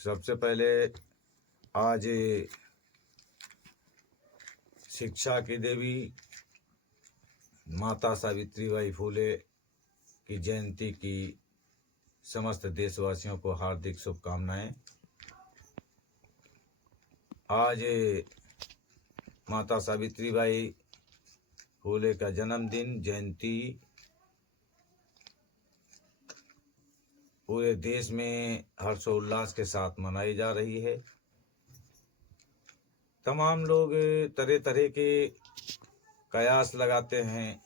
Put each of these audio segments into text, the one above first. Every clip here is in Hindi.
सबसे पहले आज शिक्षा की देवी माता सावित्रीबाई फूले की जयंती की समस्त देशवासियों को हार्दिक शुभकामनाएं। आज माता सावित्रीबाई फूले का जन्मदिन जयंती पूरे देश में हर्षोल्लास के साथ मनाई जा रही है। तमाम लोग तरह तरह के कयास लगाते हैं।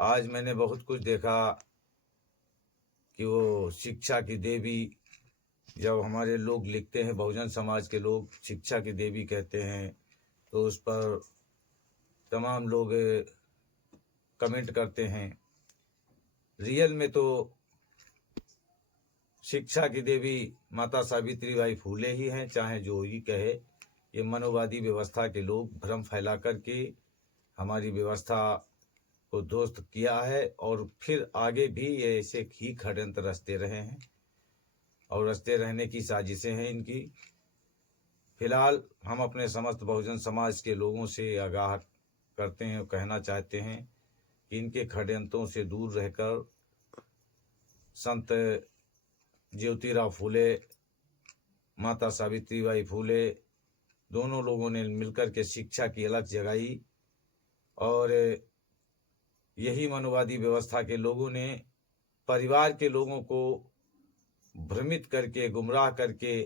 आज मैंने बहुत कुछ देखा कि वो शिक्षा की देवी, जब हमारे लोग लिखते हैं, बहुजन समाज के लोग शिक्षा की देवी कहते हैं, तो उस पर तमाम लोग कमेंट करते हैं। रियल में तो शिक्षा की देवी माता सावित्रीबाई फूले ही हैं, चाहे जो ही कहे। ये मनोवादी व्यवस्था के लोग भ्रम फैला करके हमारी व्यवस्था को ध्वस्त किया है और फिर आगे भी ये ऐसे ही षड्यंत्र रचते रहे हैं और रचते रहने की साजिशें हैं इनकी। फिलहाल हम अपने समस्त बहुजन समाज के लोगों से आगाह करते हैं और कहना चाहते हैं कि इनके षड्यंत्रों से दूर रहकर संत ज्योतिराव फूले, माता सावित्रीबाई फूले, दोनों लोगों ने मिलकर के शिक्षा की अलख जगाई और यही मनोवादी व्यवस्था के लोगों ने परिवार के लोगों को भ्रमित करके, गुमराह करके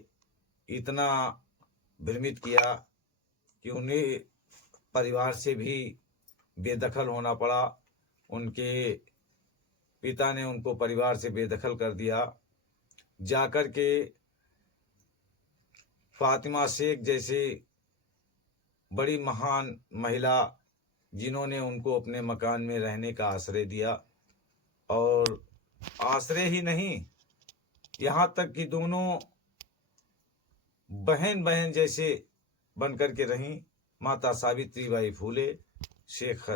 इतना भ्रमित किया कि उन्हें परिवार से भी बेदखल होना पड़ा। उनके पिता ने उनको परिवार से बेदखल कर दिया। जाकर के फातिमा शेख जैसे बड़ी महान महिला, जिन्होंने उनको अपने मकान में रहने का आश्रय दिया, और आश्रय ही नहीं, यहाँ तक कि दोनों बहन बहन जैसे बनकर के रहीं। माता सावित्रीबाई फूले, शेख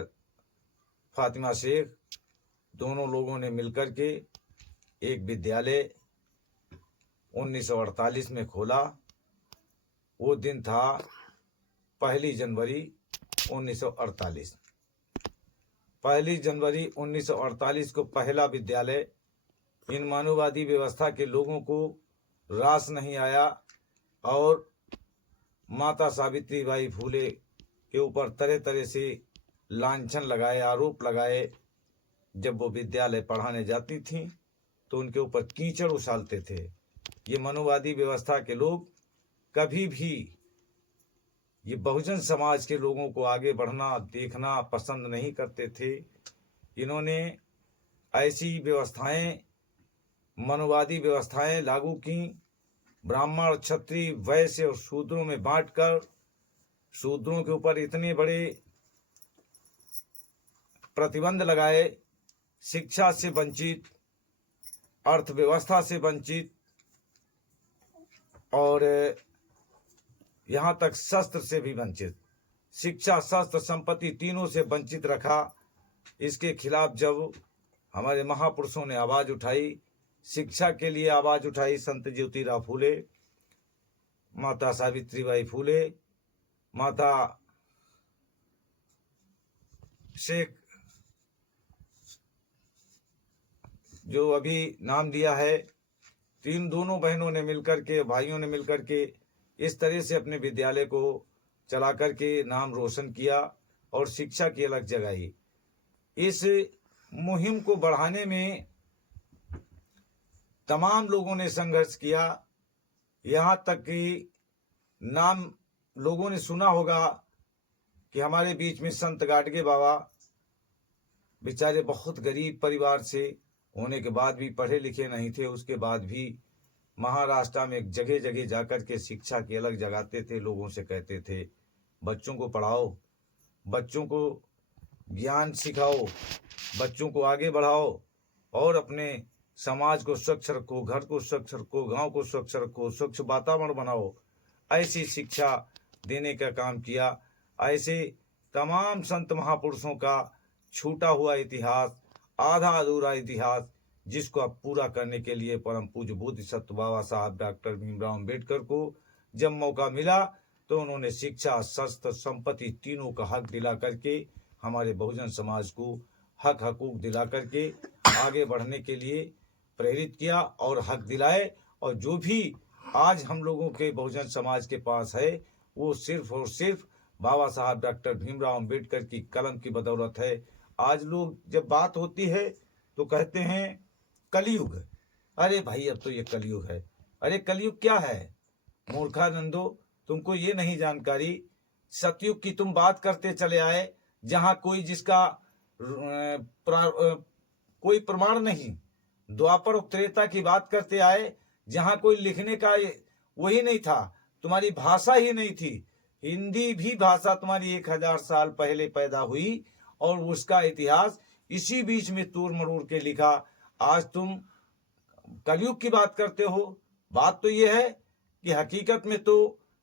फातिमा शेख, दोनों लोगों ने मिलकर के एक विद्यालय 1948 में खोला। वो दिन था 1 जनवरी 1948। 1 जनवरी 1948 को पहला विद्यालय। इन मानववादी व्यवस्था के लोगों को रास नहीं आया और माता सावित्रीबाई फूले के ऊपर तरह तरह से लांछन लगाए, आरोप लगाए। जब वो विद्यालय पढ़ाने जाती थीं तो उनके ऊपर कीचड़ उछालते थे। ये मनोवादी व्यवस्था के लोग कभी भी ये बहुजन समाज के लोगों को आगे बढ़ना, देखना पसंद नहीं करते थे। इन्होंने ऐसी व्यवस्थाएं, मनोवादी व्यवस्थाएं लागू की। ब्राह्मण, क्षत्रिय, वैश्य और शूद्रों में बांटकर शूद्रों के ऊपर इतने बड़े प्रतिबंध लगाए, शिक्षा से वंचित, अर्थव्यवस्था से वंचित, और यहाँ तक शस्त्र से भी वंचित। शिक्षा, शस्त्र, संपत्ति तीनों से वंचित रखा। इसके खिलाफ जब हमारे महापुरुषों ने आवाज उठाई, शिक्षा के लिए आवाज उठाई, संत ज्योतिराव फूले, माता सावित्रीबाई फूले, माता शेख जो अभी नाम दिया है, दोनों बहनों ने मिलकर के, भाइयों ने मिलकर के इस तरह से अपने विद्यालय को चला करके नाम रोशन किया और शिक्षा की अलख जगाई। इस मुहिम को बढ़ाने में तमाम लोगों ने संघर्ष किया। यहाँ तक कि नाम लोगों ने सुना होगा कि हमारे बीच में संत गाडगे बाबा, बेचारे बहुत गरीब परिवार से होने के बाद भी, पढ़े लिखे नहीं थे, उसके बाद भी महाराष्ट्र में जगह जगह जाकर के शिक्षा की अलग जगाते थे। लोगों से कहते थे बच्चों को पढ़ाओ, बच्चों को ज्ञान सिखाओ, बच्चों को आगे बढ़ाओ और अपने समाज को स्वच्छ रखो, घर को स्वच्छ रखो, गांव को स्वच्छ रखो, स्वच्छ वातावरण बनाओ। ऐसी शिक्षा देने का काम किया। ऐसे तमाम संत महापुरुषों का छूटा हुआ इतिहास, आधा अधूरा इतिहास जिसको अब पूरा करने के लिए परम पूज्य बोधिसत्व बाबा साहब डॉक्टर भीमराव अम्बेडकर को जब मौका मिला तो उन्होंने शिक्षा, शस्त्र, संपत्ति तीनों का हक दिला करके हमारे बहुजन समाज को हक हकूक दिला करके आगे बढ़ने के लिए प्रेरित किया और हक दिलाए। और जो भी आज हम लोगों के बहुजन समाज के पास है वो सिर्फ और सिर्फ बाबा साहब डॉक्टर भीमराव अम्बेडकर की कलम की बदौलत है। आज लोग जब बात होती है तो कहते हैं कलयुग। अरे भाई अब तो ये कलयुग है। अरे कलयुग क्या है मूर्खानंदो, तुमको ये नहीं जानकारी। सतयुग की तुम बात करते चले आए जहां कोई जिसका कोई प्रमाण नहीं। द्वापर और त्रेता की बात करते आए जहां कोई लिखने का वही नहीं था, तुम्हारी भाषा ही नहीं थी। हिंदी भी भाषा तुम्हारी 1000 साल पहले पैदा हुई और उसका इतिहास इसी बीच में तोड़ मरोड़ के लिखा। आज तुम कलयुग की बात करते हो। बात तो यह है कि हकीकत में तो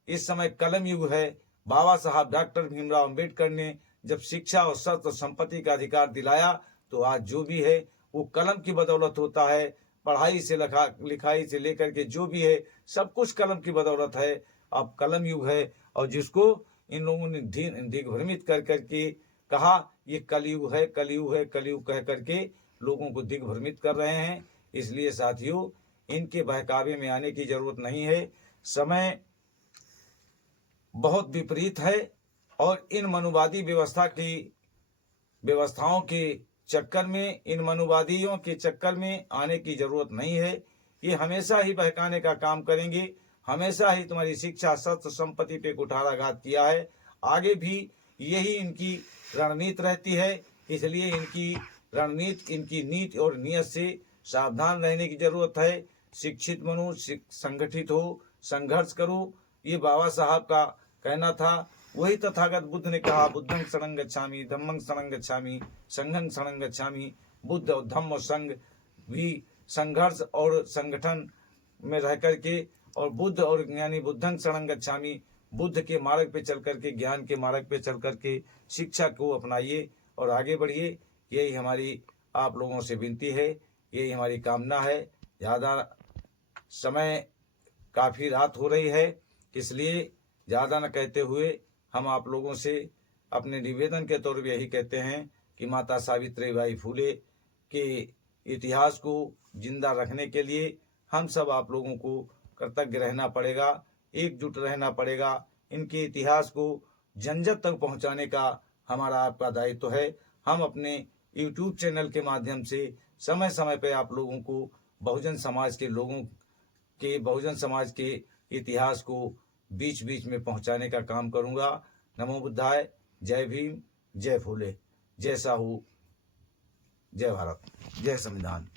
इस समय कलम युग है। बाबा साहब डॉक्टर भीमराव अम्बेडकर ने जब शिक्षा और शस्त्र और संपत्ति का अधिकार दिलाया तो आज जो भी है वो कलम की बदौलत होता है। पढ़ाई से लिखाई से लेकर के जो भी है सब कुछ कलम की बदौलत है। अब कलम युग है और जिसको इन लोगों ने दिग्भ्रमित कर करके कहा ये कलयुग है, कलयुग है, कलयुग कह करके लोगों को दिग्भ्रमित कर रहे हैं। इसलिए साथियों इनके बहकावे में आने की जरूरत नहीं है। समय बहुत विपरीत है और इन मनुवादी व्यवस्थाओं के चक्कर में, इन मनुवादियों के चक्कर में आने की जरूरत नहीं है। ये हमेशा ही बहकाने का काम करेंगे, हमेशा ही तुम्हारी शिक्षा, शस्त्र, संपत्ति पे कुठाराघात किया है। आगे भी यही इनकी रणनीति रहती है। इसलिए इनकी रणनीति, इनकी नीति और नियत से सावधान रहने की जरूरत है। शिक्षित बनो, संगठित हो, संघर्ष करो, ये बाबा साहब का कहना था। वही तथागत बुद्ध ने कहा बुद्धं शरणं गच्छामि, धम्मं शरणं गच्छामि, संघं शरणं गच्छामि। बुद्ध और धम्म और संघ भी संघर्ष और संगठन में रह करके और बुद्ध और यानी बुद्धं शरणं गच्छामि, बुद्ध के मार्ग पे चल करके, ज्ञान के मार्ग पे चल करके शिक्षा को अपनाइए और आगे बढ़िए। यही हमारी आप लोगों से विनती है, यही हमारी कामना है। ज़्यादा समय काफ़ी रात हो रही है इसलिए ज़्यादा न कहते हुए हम आप लोगों से अपने निवेदन के तौर पर यही कहते हैं कि माता सावित्रीबाई फुले के इतिहास को जिंदा रखने के लिए हम सब आप लोगों को कृतज्ञ रहना पड़ेगा, एकजुट रहना पड़ेगा। इनके इतिहास को जन जन तक पहुंचाने का हमारा आपका दायित्व है। हम अपने YouTube चैनल के माध्यम से समय समय पर आप लोगों को बहुजन समाज के इतिहास को बीच बीच में पहुंचाने का काम करूंगा। नमो बुद्धाय। जय भीम, जय फूले, जय साहू, जय भारत, जय संविधान।